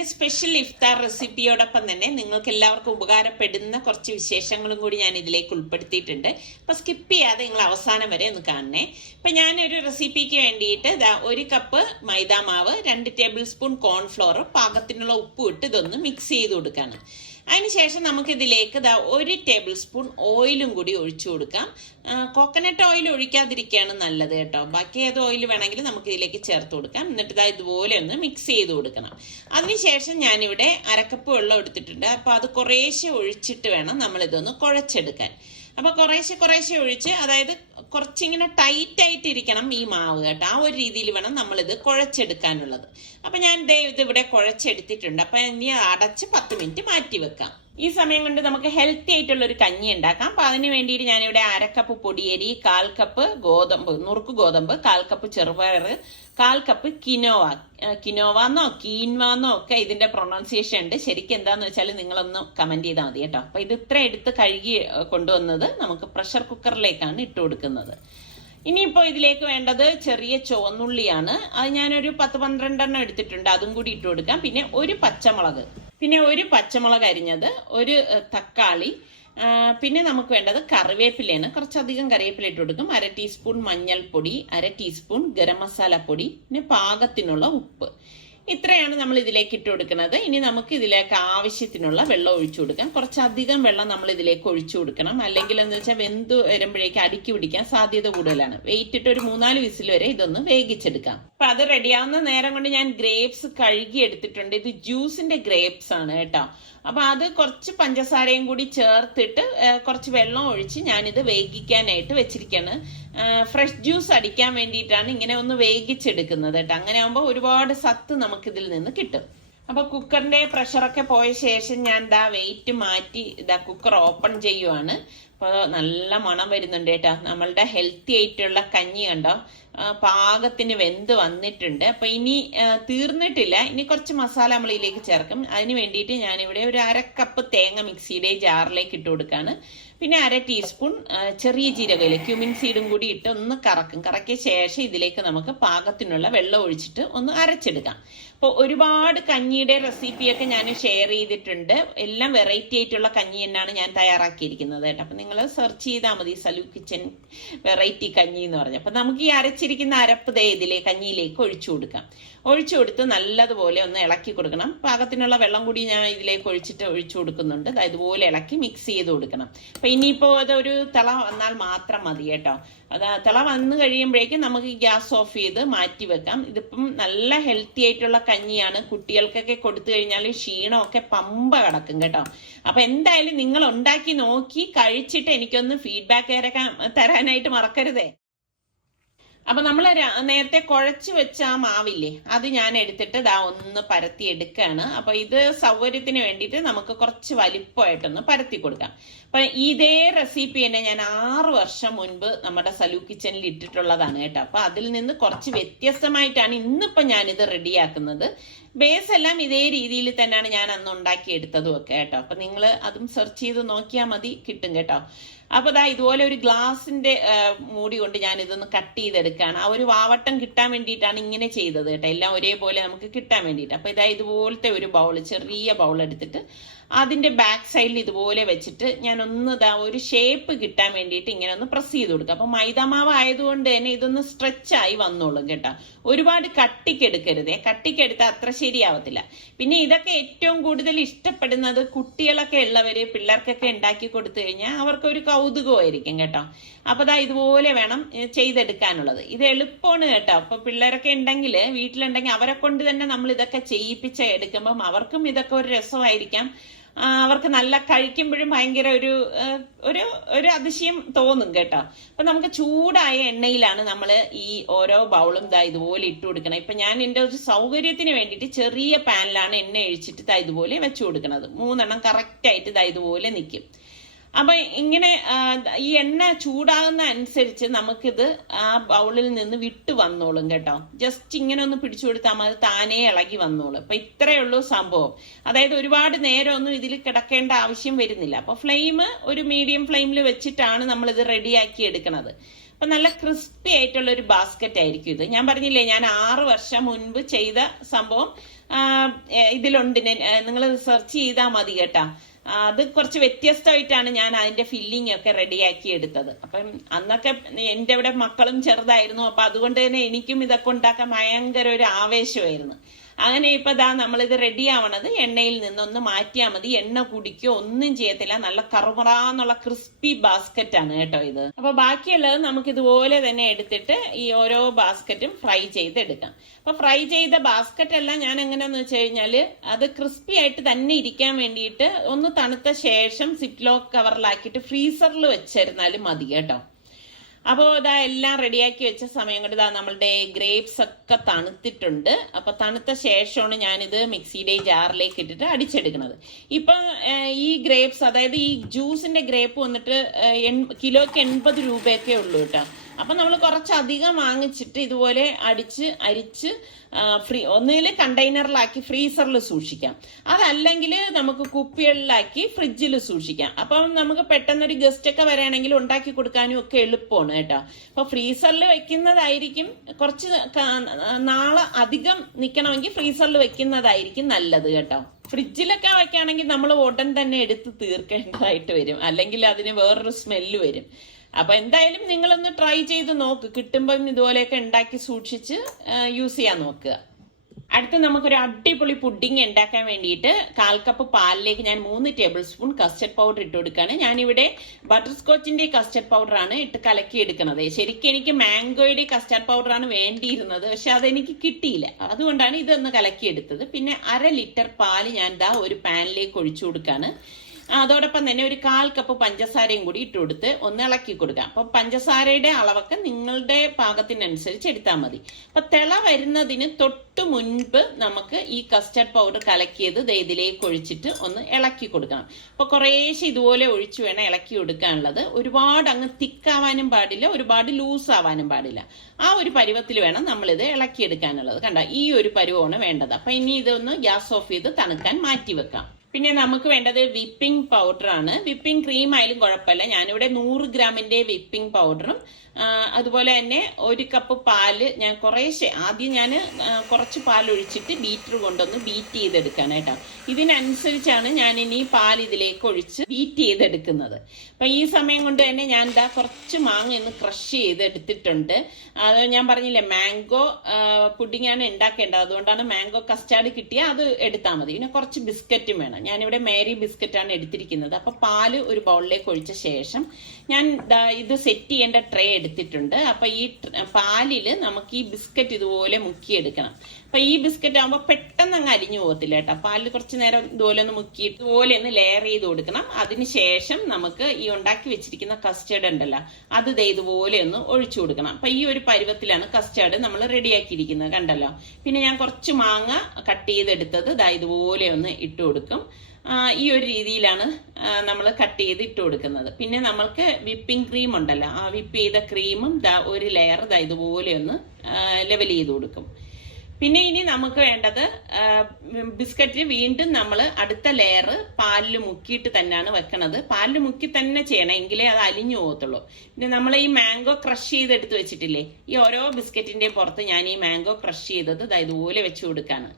രണ്ട് സ്പെഷ്യൽ ഇഫ്താർ റെസിപ്പിയോടൊപ്പം തന്നെ നിങ്ങൾക്ക് എല്ലാവർക്കും ഉപകാരപ്പെടുന്ന കുറച്ച് വിശേഷങ്ങളും കൂടി ഞാൻ ഇതിലേക്ക് ഉൾപ്പെടുത്തിയിട്ടുണ്ട്. അപ്പോൾ സ്കിപ്പ് ചെയ്യാതെ നിങ്ങൾ അവസാനം വരെ ഒന്ന് കാണണേ. ഇപ്പം ഞാനൊരു റെസിപ്പിക്ക് വേണ്ടിയിട്ട് ഒരു കപ്പ് മൈദാമാവ് രണ്ട് ടേബിൾ സ്പൂൺ കോൺഫ്ലോർ പാകത്തിനുള്ള ഉപ്പ് ഇട്ട് ഇതൊന്ന് മിക്സ് ചെയ്ത് കൊടുക്കുകയാണ് അതിനുശേഷം നമുക്ക് ഇതിലേക്ക് ദാ ഒരു ടേബിൾ സ്പൂൺ ഓയിലും കൂടി ഒഴിച്ചു കൊടുക്കാം. കോക്കനട്ട് ഓയിൽ ഒഴിക്കാതിരിക്കുകയാണ് നല്ലത് കേട്ടോ. ബാക്കി ഏത് ഓയിൽ വേണമെങ്കിലും നമുക്ക് ഇതിലേക്ക് ചേർത്ത് കൊടുക്കാം. എന്നിട്ട് ഇതാ ഇതുപോലെ ഒന്ന് മിക്സ് ചെയ്ത് കൊടുക്കണം. അതിനുശേഷം ഞാനിവിടെ അരക്കപ്പ് വെള്ളം എടുത്തിട്ടുണ്ട്. അപ്പോൾ അത് കുറേശ്ശെ ഒഴിച്ചിട്ട് വേണം നമ്മളിതൊന്ന് കുഴച്ചെടുക്കാൻ. അപ്പോൾ കുറേശ്ശെ കുറേശ്ശെ ഒഴിച്ച് അതായത് കുറച്ചിങ്ങനെ ടൈറ്റ് ആയിട്ട് ഇരിക്കണം ഈ മാവ് കേട്ടോ. ആ ഒരു രീതിയിൽ വേണം നമ്മളിത് കുഴച്ചെടുക്കാനുള്ളത്. അപ്പം ഞാൻ ദേ ഇത് ഇവിടെ കുഴച്ചെടുത്തിട്ടുണ്ട്. അപ്പം ഇനി അടച്ച് പത്ത് മിനിറ്റ് മാറ്റി വെക്കാം. ഈ സമയം കൊണ്ട് നമുക്ക് ഹെൽത്തി ആയിട്ടുള്ള ഒരു കഞ്ഞി ഉണ്ടാക്കാം. അപ്പം അതിന് വേണ്ടിയിട്ട് ഞാനിവിടെ അരക്കപ്പ് പൊടിയരി കാൽ കപ്പ് ഗോതമ്പ് നുറുക്ക് ഗോതമ്പ് കാൽ കപ്പ് ചെറുപയർ കാൽ കപ്പ് കിനോവ കിനോവാന്നോ കീൻവാന്നോ ഒക്കെ ഇതിന്റെ പ്രൊണൗൺസിയേഷൻ ഉണ്ട്. ശരിക്കും എന്താന്ന് വെച്ചാൽ നിങ്ങളൊന്ന് കമന്റ് ചെയ്താൽ മതി കേട്ടോ. അപ്പൊ ഇത് ഇത്ര എടുത്ത് കഴുകി കൊണ്ടുവന്നത് നമുക്ക് പ്രഷർ കുക്കറിലേക്കാണ് ഇട്ട് കൊടുക്കുന്നത്. ഇനിയിപ്പോൾ ഇതിലേക്ക് വേണ്ടത് ചെറിയ ചുവന്നുള്ളിയാണ്. അത് ഞാനൊരു പത്ത് പന്ത്രണ്ടെണ്ണം എടുത്തിട്ടുണ്ട്. അതും കൂടി ഇട്ട് കൊടുക്കാം. പിന്നെ ഒരു പച്ചമുളക്. പിന്നെ ഒരു പച്ചമുളക് അരിഞ്ഞത് ഒരു തക്കാളി. പിന്നെ നമുക്ക് വേണ്ടത് കറിവേപ്പിലയാണ്. കുറച്ചധികം കറിവേപ്പില ഇട്ട് കൊടുക്കും. അര ടീസ്പൂൺ മഞ്ഞൾപ്പൊടി അര ടീസ്പൂൺ ഗരം മസാല പൊടി പിന്നെ പാകത്തിനുള്ള ഉപ്പ്. ഇത്രയാണ് നമ്മൾ ഇതിലേക്ക് ഇട്ട് കൊടുക്കുന്നത്. ഇനി നമുക്ക് ഇതിലേക്ക് ആവശ്യത്തിനുള്ള വെള്ളം ഒഴിച്ചു കൊടുക്കാം. കുറച്ചധികം വെള്ളം നമ്മൾ ഇതിലേക്ക് ഒഴിച്ചു കൊടുക്കണം. അല്ലെങ്കിൽ എന്ന് വെച്ചാൽ വെന്ത് വരുമ്പോഴേക്ക് അടുക്കി പിടിക്കാൻ സാധ്യത കൂടുതലാണ്. വെയിറ്റ് ഇട്ട് ഒരു മൂന്നാൽ വിസിൽ വരെ ഇതൊന്ന് വേഗിച്ചെടുക്കാം അപ്പൊ അത് റെഡിയാവുന്ന നേരം കൊണ്ട് ഞാൻ ഗ്രേപ്സ് കഴുകി എടുത്തിട്ടുണ്ട്. ഇത് ജ്യൂസിന്റെ ഗ്രേപ്സ് ആണ് കേട്ടോ. അപ്പൊ അത് കുറച്ച് പഞ്ചസാരയും കൂടി ചേർത്തിട്ട് കുറച്ച് വെള്ളം ഒഴിച്ച് ഞാനിത് വേഗിക്കാനായിട്ട് വെച്ചിരിക്കുകയാണ് ഫ്രഷ് ജ്യൂസ് അടിക്കാൻ വേണ്ടിയിട്ടാണ് ഇങ്ങനെ ഒന്ന് വേഗിച്ചെടുക്കുന്നത് കേട്ടോ. അങ്ങനെ ആകുമ്പോൾ ഒരുപാട് സത്ത് നമുക്ക് ഇതിൽ നിന്ന് കിട്ടും. അപ്പൊ കുക്കറിന്റെ പ്രഷറൊക്കെ പോയ ശേഷം ഞാൻ ദാ വെയിറ്റ് മാറ്റി ഇതാ കുക്കർ ഓപ്പൺ ചെയ്യുവാണ്. അപ്പോൾ നല്ല മണം വരുന്നുണ്ട് കേട്ടോ. നമ്മളുടെ ഹെൽത്തി ആയിട്ടുള്ള കഞ്ഞി കണ്ടോ? പാകത്തിന് വെന്ത് വന്നിട്ടുണ്ട്. അപ്പൊ ഇനി തീർന്നിട്ടില്ല. ഇനി കുറച്ച് മസാല നമ്മൾ ഇതിലേക്ക് ചേർക്കും. അതിന് വേണ്ടിയിട്ട് ഞാനിവിടെ ഒരു അര കപ്പ് തേങ്ങ മിക്സിയുടെ ജാറിലേക്ക് ഇട്ട് കൊടുക്കാണ്. പിന്നെ അര ടീസ്പൂൺ ചെറിയ ജീരകയിൽ ക്യൂമിൻ സീഡും കൂടി ഇട്ട് ഒന്ന് കറക്കും. കറക്കിയ ശേഷം ഇതിലേക്ക് നമുക്ക് പാകത്തിനുള്ള വെള്ളം ഒഴിച്ചിട്ട് ഒന്ന് അരച്ചെടുക്കാം. അപ്പോൾ ഒരുപാട് കഞ്ഞിയുടെ റെസിപ്പിയൊക്കെ ഞാൻ ഷെയർ ചെയ്തിട്ടുണ്ട്. എല്ലാം വെറൈറ്റി ആയിട്ടുള്ള കഞ്ഞി തന്നെയാണ് ഞാൻ തയ്യാറാക്കിയിരിക്കുന്നത് കേട്ടോ. അപ്പം നിങ്ങൾ സെർച്ച് ചെയ്താൽ മതി സലു കിച്ചൻ വെറൈറ്റി കഞ്ഞി എന്ന് പറഞ്ഞു. അപ്പം നമുക്ക് ഈ അരച്ചിരിക്കുന്ന അരപ്പ് ദേ ഇതിലെ കഞ്ഞിയിലേക്ക് ഒഴിച്ചു കൊടുക്കാം. ഒഴിച്ചു കൊടുത്ത് നല്ലതുപോലെ ഒന്ന് ഇളക്കി കൊടുക്കണം. പാകത്തിനുള്ള വെള്ളം കൂടി ഞാൻ ഇതിലേക്ക് ഒഴിച്ചിട്ട് ഒഴിച്ചു കൊടുക്കുന്നുണ്ട്. ഇതുപോലെ ഇളക്കി മിക്സ് ചെയ്ത് കൊടുക്കണം. അപ്പം ഇനിയിപ്പോൾ അതൊരു തിള വന്നാൽ മാത്രം മതി കേട്ടോ. അത് തിള വന്നു കഴിയുമ്പോഴേക്കും നമുക്ക് ഗ്യാസ് ഓഫ് ചെയ്ത് മാറ്റി വെക്കാം. ഇതിപ്പം നല്ല ഹെൽത്തി ആയിട്ടുള്ള കഞ്ഞിയാണ്. കുട്ടികൾക്കൊക്കെ കൊടുത്തു കഴിഞ്ഞാൽ ക്ഷീണമൊക്കെ പമ്പ കിടക്കും കേട്ടോ. അപ്പൊ എന്തായാലും നിങ്ങൾ ഉണ്ടാക്കി നോക്കി കഴിച്ചിട്ട് എനിക്കൊന്ന് ഫീഡ്ബാക്ക് തരാനായിട്ട് മറക്കരുതേ. അപ്പൊ നമ്മൾ നേരത്തെ കുഴച്ച് വെച്ച ആ മാവില്ലേ അത് ഞാൻ എടുത്തിട്ട് ദാ ഒന്ന് പരത്തി എടുക്കുകയാണ് അപ്പൊ ഇത് സൗകര്യത്തിന് വേണ്ടിയിട്ട് നമുക്ക് കുറച്ച് വലിപ്പമായിട്ടൊന്ന് പരത്തി കൊടുക്കാം. അപ്പൊ ഇതേ റെസിപ്പി തന്നെ ഞാൻ ആറ് വർഷം മുൻപ് നമ്മുടെ സലൂ കിച്ചണിൽ ഇട്ടിട്ടുള്ളതാണ് കേട്ടോ. അപ്പൊ അതിൽ നിന്ന് കുറച്ച് വ്യത്യസ്തമായിട്ടാണ് ഇന്നിപ്പോ ഞാനിത് റെഡിയാക്കുന്നത് ബേസ് എല്ലാം ഇതേ രീതിയിൽ തന്നെയാണ് ഞാൻ അന്ന് ഉണ്ടാക്കിയെടുത്തതും ഒക്കെ കേട്ടോ. അപ്പൊ നിങ്ങൾ അതും സെർച്ച് ചെയ്ത് നോക്കിയാൽ മതി കിട്ടും കേട്ടോ. അപ്പൊ ദാ ഇതുപോലെ ഒരു ഗ്ലാസിന്റെ മൂടി കൊണ്ട് ഞാൻ ഇതൊന്ന് കട്ട് ചെയ്തെടുക്കുകയാണ്. ആ ഒരു വാവട്ടം കിട്ടാൻ വേണ്ടിയിട്ടാണ് ഇങ്ങനെ ചെയ്തത് കേട്ടോ. എല്ലാം ഒരേപോലെ നമുക്ക് കിട്ടാൻ വേണ്ടിയിട്ട്. അപ്പൊ ഇതാ ഇതുപോലത്തെ ഒരു ബൗൾ ചെറിയ ബൗൾ എടുത്തിട്ട് അതിന്റെ ബാക്ക് സൈഡിൽ ഇതുപോലെ വെച്ചിട്ട് ഞാൻ ഒന്ന് ഇതാ ഒരു ഷേപ്പ് കിട്ടാൻ വേണ്ടിയിട്ട് ഇങ്ങനെ ഒന്ന് പ്രസ് ചെയ്ത് കൊടുക്കുക അപ്പം മൈദാമാവ് ആയതുകൊണ്ട് തന്നെ ഇതൊന്ന് സ്ട്രെച്ചായി വന്നോളും കേട്ടോ. ഒരുപാട് കട്ടിക്കെടുക്കരുതേ കട്ടിക്കെടുത്താൽ അത്ര ശരിയാവത്തില്ല. പിന്നെ ഇതൊക്കെ ഏറ്റവും കൂടുതൽ ഇഷ്ടപ്പെടുന്നത് കുട്ടികളൊക്കെ ഉള്ളവർ പിള്ളേർക്കൊക്കെ ഉണ്ടാക്കി കൊടുത്തു കഴിഞ്ഞാൽ അവർക്ക് ഒരു കൗതുകമായിരിക്കും കേട്ടോ. അപ്പോൾ ദാ ഇതുപോലെ വേണം ചെയ്തെടുക്കാനുള്ളത്. ഇത് എളുപ്പമാണ് കേട്ടോ. അപ്പോൾ പിള്ളേരൊക്കെ ഉണ്ടെങ്കിൽ വീട്ടിലുണ്ടെങ്കിൽ അവരെ കൊണ്ട് തന്നെ നമ്മൾ ഇതൊക്കെ ചെയ്യിപ്പിച്ച് എടുക്കുമ്പം അവർക്കും ഇതൊക്കെ ഒരു രസമായിരിക്കാം. അവർക്ക് നല്ല കഴിക്കുമ്പോഴും ഭയങ്കര ഒരു ഒരു ഒരു അതിശയം തോന്നും കേട്ടോ. അപ്പൊ നമുക്ക് ചൂടായ എണ്ണയിലാണ് നമ്മൾ ഈ ഓരോ ബൗളും ഇതാ ഇതുപോലെ ഇട്ട് കൊടുക്കണം. ഇപ്പൊ ഞാൻ എന്റെ ഒരു സൗകര്യത്തിന് വേണ്ടിയിട്ട് ചെറിയ പാനിലാണ് എണ്ണ ഒഴിച്ചിട്ട് ഇതാ ഇതുപോലെ വെച്ചു കൊടുക്കുന്നത് മൂന്നെണ്ണം കറക്റ്റ് ആയിട്ട് ഇതാ ഇതുപോലെ നിൽക്കും അപ്പൊ ഇങ്ങനെ ഈ എണ്ണ ചൂടാകുന്ന അനുസരിച്ച് നമുക്കിത് ആ ബൗളിൽ നിന്ന് വിട്ടു വന്നോളും കേട്ടോ. ജസ്റ്റ് ഇങ്ങനെ ഒന്ന് പിടിച്ചു കൊടുത്താൽ മതി താനേ ഇളകി വന്നോളും. അപ്പൊ ഇത്രയേ ഉള്ളൂ സംഭവം. അതായത് ഒരുപാട് നേരം ഒന്നും ഇതിൽ കിടക്കേണ്ട ആവശ്യം വരുന്നില്ല. അപ്പൊ ഫ്ലെയിം ഒരു മീഡിയം ഫ്ലെയിമിൽ വെച്ചിട്ടാണ് നമ്മൾ ഇത് റെഡിയാക്കി എടുക്കുന്നത് അപ്പൊ നല്ല ക്രിസ്പി ആയിട്ടുള്ള ഒരു ബാസ്ക്കറ്റ് ആയിരിക്കും ഇത്. ഞാൻ പറഞ്ഞില്ലേ ഞാൻ ആറ് വർഷം മുൻപ് ചെയ്ത സംഭവം ഇതിലുണ്ട്. നിങ്ങൾ സെർച്ച് ചെയ്താൽ മതി കേട്ടാ. അത് കുറച്ച് വ്യത്യസ്തമായിട്ടാണ് ഞാൻ അതിന്റെ ഫില്ലിംഗ് ഒക്കെ റെഡിയാക്കി എടുത്തത്. അപ്പം അന്നൊക്കെ എന്റെ ഇവിടെ മക്കളും ചെറുതായിരുന്നു. അപ്പൊ അതുകൊണ്ട് തന്നെ എനിക്കും ഇതൊക്കെ ഉണ്ടാക്കാൻ ഭയങ്കര ഒരു ആവേശമായിരുന്നു. അങ്ങനെ ഇപ്പൊ ദാ നമ്മളിത് റെഡി ആവണത് എണ്ണയിൽ നിന്നൊന്ന് മാറ്റിയാൽ മതി. എണ്ണ കുടിക്കോ ഒന്നും ചെയ്യത്തില്ല. നല്ല കറുമറാന്നുള്ള ക്രിസ്പി ബാസ്ക്കറ്റ് ആണ് കേട്ടോ ഇത്. അപ്പൊ ബാക്കിയുള്ളത് നമുക്ക് ഇതുപോലെ തന്നെ എടുത്തിട്ട് ഈ ഓരോ ബാസ്ക്കറ്റും ഫ്രൈ ചെയ്തെടുക്കാം. അപ്പൊ ഫ്രൈ ചെയ്ത ബാസ്ക്കറ്റ് എല്ലാം ഞാൻ എങ്ങനെയാന്ന് വെച്ച് കഴിഞ്ഞാൽ അത് ക്രിസ്പി ആയിട്ട് തന്നെ ഇരിക്കാൻ വേണ്ടിയിട്ട് ഒന്ന് തണുത്ത ശേഷം സിറ്റ്ലോക്ക് കവറിലാക്കിയിട്ട് ഫ്രീസറിൽ വെച്ചിരുന്നാലും മതി കേട്ടോ. അപ്പോൾ ഇതാ എല്ലാം റെഡിയാക്കി വെച്ച സമയം കൊണ്ട് ഇതാ നമ്മളുടെ ഗ്രേപ്സ് ഒക്കെ തണുത്തിട്ടുണ്ട്. അപ്പൊ തണുത്ത ശേഷമാണ് ഞാനിത് മിക്സിയുടെ ജാറിലേക്ക് ഇട്ടിട്ട് അടിച്ചെടുക്കുന്നത്. ഇപ്പൊ ഈ ഗ്രേപ്സ് അതായത് ഈ ജ്യൂസിന്റെ ഗ്രേപ്പ് വന്നിട്ട് കിലോയ്ക്ക് എൺപത് രൂപയൊക്കെ ഉള്ളൂ കേട്ടോ. അപ്പൊ നമ്മൾ കുറച്ചധികം വാങ്ങിച്ചിട്ട് ഇതുപോലെ അടിച്ച് അരിച്ച് ഫ്രീ ഒന്നുകിൽ കണ്ടെയ്നറിലാക്കി ഫ്രീസറിൽ സൂക്ഷിക്കാം. അതല്ലെങ്കിൽ നമുക്ക് കുപ്പികളിലാക്കി ഫ്രിഡ്ജിൽ സൂക്ഷിക്കാം. അപ്പം നമുക്ക് പെട്ടെന്നൊരു ഗസ്റ്റൊക്കെ വരാണെങ്കിൽ ഉണ്ടാക്കി കൊടുക്കാനും ഒക്കെ എളുപ്പമാണ് കേട്ടോ. അപ്പൊ ഫ്രീസറിൽ വെക്കുന്നതായിരിക്കും കുറച്ച് നാളെ അധികം നിൽക്കണമെങ്കിൽ ഫ്രീസറിൽ വെക്കുന്നതായിരിക്കും നല്ലത് കേട്ടോ. ഫ്രിഡ്ജിലൊക്കെ വെക്കുകയാണെങ്കിൽ നമ്മൾ ഉടൻ തന്നെ എടുത്ത് തീർക്കേണ്ടതായിട്ട് വരും. അല്ലെങ്കിൽ അതിന് വേറൊരു സ്മെല്ല് വരും. അപ്പൊ എന്തായാലും നിങ്ങളൊന്ന് ട്രൈ ചെയ്ത് നോക്ക്. കിട്ടുമ്പം ഇതുപോലെയൊക്കെ ഉണ്ടാക്കി സൂക്ഷിച്ച് യൂസ് ചെയ്യാൻ നോക്കുക. അടുത്ത് നമുക്കൊരു അടിപൊളി പുഡിംഗ് ഉണ്ടാക്കാൻ വേണ്ടിയിട്ട് കാൽ കപ്പ് പാലിലേക്ക് ഞാൻ മൂന്ന് ടേബിൾ സ്പൂൺ കസ്റ്റർഡ് പൗഡർ ഇട്ട് കൊടുക്കുകയാണ്. ഞാനിവിടെ ബട്ടർ സ്കോച്ചിന്റെ കസ്റ്റർഡ് പൗഡർ ആണ് ഇട്ട് കലക്കി എടുക്കുന്നത് ശരിക്കും എനിക്ക് മാംഗോയുടെ കസ്റ്റർഡ് പൗഡർ ആണ് വേണ്ടിയിരുന്നത്. പക്ഷെ അതെനിക്ക് കിട്ടിയില്ല. അതുകൊണ്ടാണ് ഇതൊന്ന് കലക്കി എടുത്തത് പിന്നെ അര ലിറ്റർ പാൽ ഞാൻ ദാ ഒരു പാനിലേക്ക് ഒഴിച്ചു കൊടുക്കാണ് അതോടൊപ്പം തന്നെ ഒരു കാൽ കപ്പ് പഞ്ചസാരയും കൂടി ഇട്ട് കൊടുത്ത് ഒന്ന് ഇളക്കി കൊടുക്കുക അപ്പൊ പഞ്ചസാരയുടെ അളവൊക്കെ നിങ്ങളുടെ പാകത്തിനനുസരിച്ച് എടുത്താൽ മതി. അപ്പൊ തിള വരുന്നതിന് തൊട്ട് മുൻപ് നമുക്ക് ഈ കസ്റ്റർഡ് പൗഡർ കലക്കിയത് ഇതിലേക്ക് ഒഴിച്ചിട്ട് ഒന്ന് ഇളക്കി കൊടുക്കണം. അപ്പൊ കുറേശ്ശെ ഇതുപോലെ ഒഴിച്ചു വേണം ഇളക്കി കൊടുക്കാനുള്ളത്. ഒരുപാട് അങ്ങ് തിക്കാവാനും പാടില്ല ഒരുപാട് ലൂസ് ആവാനും പാടില്ല. ആ ഒരു പരുവത്തിൽ വേണം നമ്മളിത് ഇളക്കിയെടുക്കാനുള്ളത്. കണ്ട? ഈ ഒരു പരുവമാണ് വേണ്ടത്. അപ്പൊ ഇനി ഇതൊന്ന് ഗ്യാസ് ഓഫ് ചെയ്ത് തണുക്കാൻ മാറ്റി വെക്കാം. പിന്നെ നമുക്ക് വേണ്ടത് വിപ്പിംഗ് പൗഡർ ആണ്. വിപ്പിംഗ് ക്രീം ആയാലും കുഴപ്പമില്ല. ഞാനിവിടെ നൂറ് ഗ്രാമിന്റെ വിപ്പിംഗ് പൗഡറും അതുപോലെ തന്നെ ഒരു കപ്പ് പാൽ ഞാൻ കുറേശ്ശെ ആദ്യം ഞാൻ കുറച്ച് പാൽ ഒഴിച്ചിട്ട് ബീറ്റർ കൊണ്ടൊന്ന് ബീറ്റ് ചെയ്തെടുക്കാണ് കേട്ടോ. ഇതിനനുസരിച്ചാണ് ഞാൻ ഇനി പാൽ ഇതിലേക്ക് ഒഴിച്ച് ബീറ്റ് ചെയ്തെടുക്കുന്നത്. അപ്പൊ ഈ സമയം കൊണ്ട് തന്നെ ഞാൻ ഇതാ കുറച്ച് മാങ്ങ ഒന്ന് ക്രഷ് ചെയ്തെടുത്തിട്ടുണ്ട്. അത് ഞാൻ പറഞ്ഞില്ലേ മാംഗോ പുഡിങ്ങാണ് ഉണ്ടാക്കേണ്ടത്. അതുകൊണ്ടാണ് മാംഗോ കസ്റ്റാർഡ് കിട്ടിയ അത് എടുത്താൽ മതി. പിന്നെ കുറച്ച് ബിസ്ക്കറ്റും വേണം. ഞാനിവിടെ മേരി ബിസ്ക്കറ്റാണ് എടുത്തിരിക്കുന്നത്. അപ്പൊ പാൽ ഒരു ബൗളിലേക്ക് ഒഴിച്ച ശേഷം ഞാൻ ഇത് സെറ്റ് ചെയ്യേണ്ട ട്രേ എടുത്തിട്ടുണ്ട്. അപ്പൊ ഈ പാലിൽ നമുക്ക് ഈ ബിസ്ക്കറ്റ് ഇതുപോലെ മുക്കിയെടുക്കണം. അപ്പൊ ഈ ബിസ്ക്കറ്റ് ആകുമ്പോൾ പെട്ടെന്ന് അങ്ങ് അലിഞ്ഞു പോകത്തില്ല കേട്ടോ. പാലിൽ കുറച്ച് നേരം ഇതുപോലെ ഒന്ന് മുക്കി ഇതുപോലെ ഒന്ന് ലെയർ ചെയ്ത് കൊടുക്കണം. അതിനുശേഷം നമുക്ക് ഈ ഉണ്ടാക്കി വെച്ചിരിക്കുന്ന കസ്റ്റേർഡ് ഉണ്ടല്ലോ അത് ദേ ഇതുപോലെ ഒന്ന് ഒഴിച്ചു കൊടുക്കണം. അപ്പൊ ഈ ഒരു പരുവത്തിലാണ് കസ്റ്റേർഡ് നമ്മൾ റെഡിയാക്കിയിരിക്കുന്നത് കണ്ടല്ലോ. പിന്നെ ഞാൻ കുറച്ച് മാങ്ങ കട്ട് ചെയ്തെടുത്തത് ദാ ഇതുപോലെ ഒന്ന് ഇട്ട് കൊടുക്കും. ഈ ഒരു രീതിയിലാണ് നമ്മൾ കട്ട് ചെയ്ത് ഇട്ട് കൊടുക്കുന്നത്. പിന്നെ നമ്മൾക്ക് വിപ്പിംഗ് ക്രീം ഉണ്ടല്ലോ ആ വിപ്പ് ചെയ്ത ക്രീമും ഒരു ലെയർ ദാ ഇതുപോലെ ഒന്ന് ലെവൽ ചെയ്ത് കൊടുക്കും. പിന്നെ ഇനി നമുക്ക് വേണ്ടത് ബിസ്ക്കറ്റ് വീണ്ടും നമ്മൾ അടുത്ത ലെയർ പാലിൽ മുക്കിയിട്ട് തന്നെയാണ് വെക്കണത്. പാലിൽ മുക്കി തന്നെ ചെയ്യണം എങ്കിലേ അത് അലിഞ്ഞു പോകത്തുള്ളൂ. പിന്നെ നമ്മൾ ഈ മാംഗോ ക്രഷ് ചെയ്തെടുത്ത് വെച്ചിട്ടില്ലേ ഈ ഓരോ ബിസ്ക്കറ്റിന്റെയും പുറത്ത് ഞാൻ ഈ മാംഗോ ക്രഷ് ചെയ്തത് ഇതുപോലെ വെച്ച് കൊടുക്കാണ്.